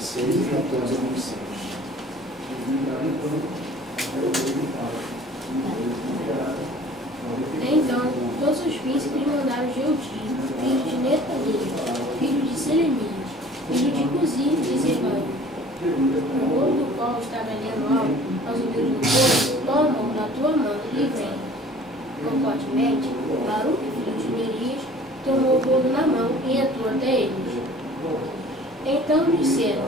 6, 14 a 26. Então, todos os príncipes mandaram Jeudi, filho de Netanias, filho de Selemias, filho de Cusi e Zebaru. O povo do qual estava lendo algo aos ouvidos do povo, toma-o na tua mão e vem. Concordemente, Baruque, filho de Nerias, tomou o povo na mão e entrou até eles. Então disseram: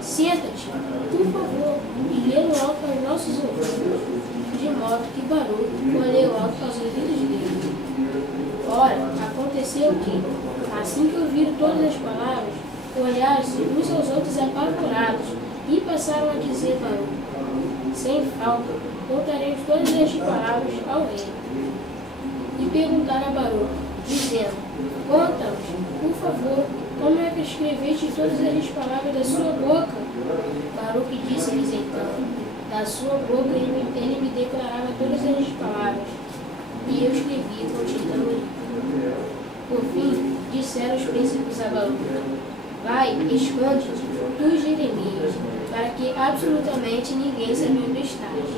senta-te, por favor, e lê-lo alto aos nossos ouvidos, de modo que Baruque leu alto aos ouvidos dele. Ora, aconteceu que, assim que ouviram todas as palavras, olharam-se uns aos outros apavorados e passaram a dizer Baruque: sem falta, contaremos todas estas palavras ao rei. E perguntaram a Baruque, dizendo: conta-nos, por favor, como é que escreveste todas as palavras da sua boca? Baruque disse-lhes então: da sua boca ele me declarava todas as palavras, e eu escrevi, continuando. Por fim, disseram os príncipes a Baruque: vai, esconde-te, tu Jeremias, para que absolutamente ninguém saiba onde estás.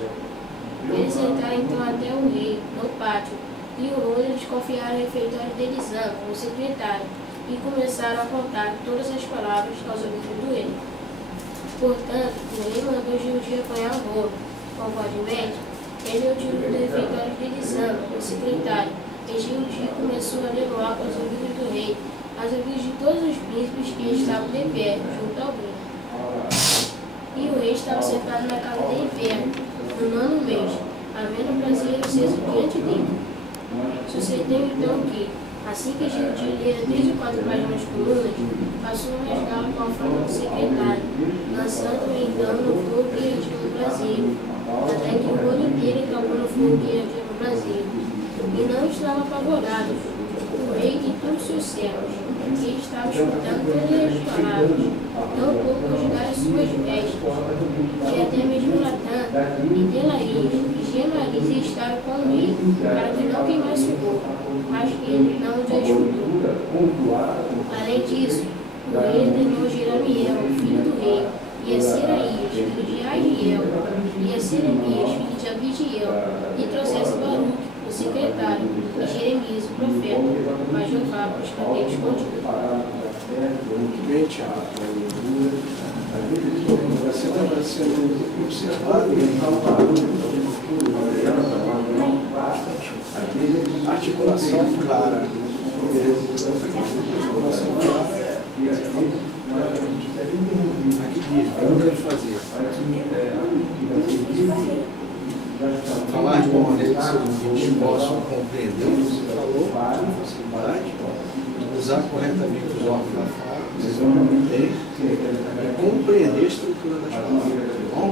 Eles entraram então até o rei, no pátio, e eles confiaram o refeitório de Elisama, o secretário, e começaram a contar todas as palavras aos ouvidos do rei. Portanto, o rei mandou Jeudi apanhar o rolo. Concordemente, ele o tirou do refeitório de Elisama, o secretário, e Jeudi começou a ler o alto aos ouvidos do rei, aos ouvidos de todos os príncipes que estavam de pé, junto ao rei. E o rei estava sentado na casa de inverno, no 9º mês, havendo braseiro aceso diante dele. Sucedeu então que, assim que Jeudi lera 3 ou 4 páginas colunas, passou a rasgá-lo com a faca do secretário, lançando-o então no fogo que ardia no braseiro, até que o rolo inteiro acabou no fogo que ardia no braseiro. E não estava apavorado o rei e todos os seus servos, que estavam escutando todas as palavras, tampouco rasgaram as suas vestes, e até mesmo Natã, e Delarias, e Gemarias estavam com o rei, para que não queimasse o corpo, mas ele não os escutou. Além disso, o rei ordenou Jeramiel, filho do rei, e a Seraías, filho de Agiel, e a Selemias, filho de Abidiel, e trouxesse Baruque, o secretário, e Jeremias, o profeta, mas Jeová para os canteiros escondidos. Muito bem, Tiago. Você está sendo observado e articulação clara. Articulação clara. Aqui diz, o que eu quero fazer? Falar de uma maneira que seus ouvintes possam compreender o que você falou, com facilidade, usar corretamente os órgãos da fala, vocês vão entender e compreender a estrutura das palavras, tá bom?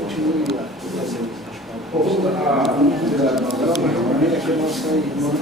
Continue lá, fazendo as palavras. Agora, que a nossa irmã